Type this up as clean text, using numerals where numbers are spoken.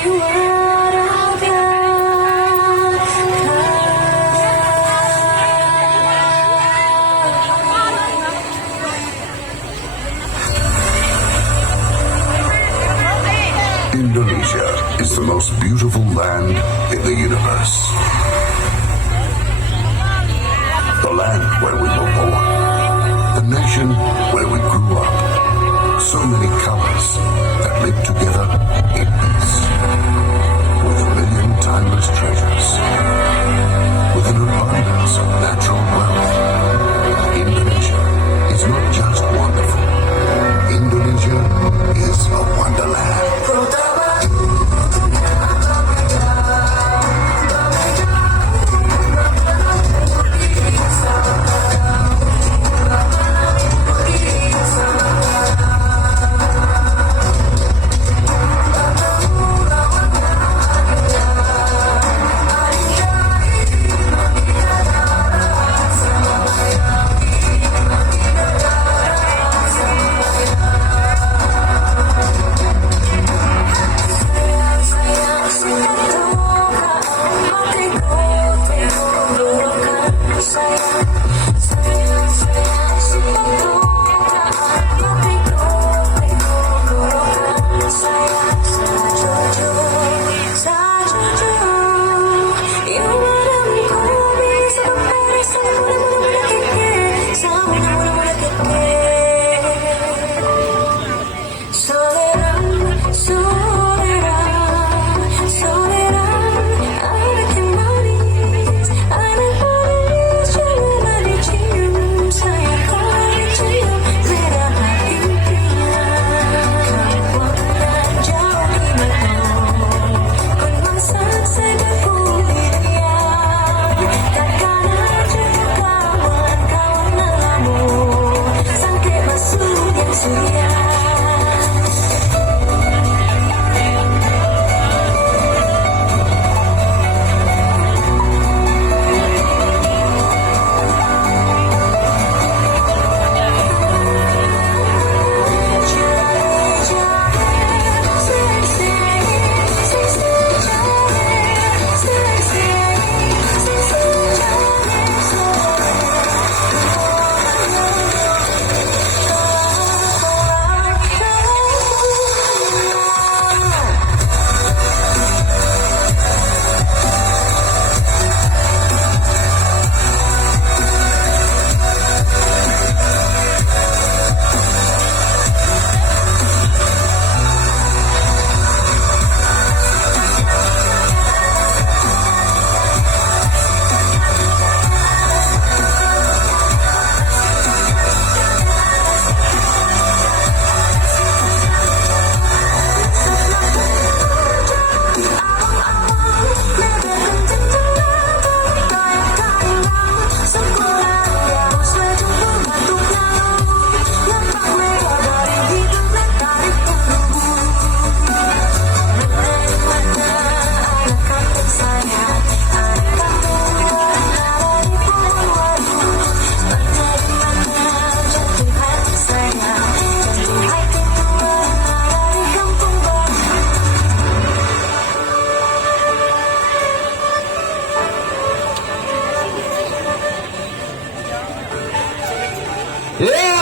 Indonesia is the most beautiful land in the universe. The land where we were born. The nation where we grew up. So many colors that live together in peace. With a million timeless treasures. With an abundance of natural wealth. Indonesia is not just wonderful. Indonesia is a wonderland. Yeah!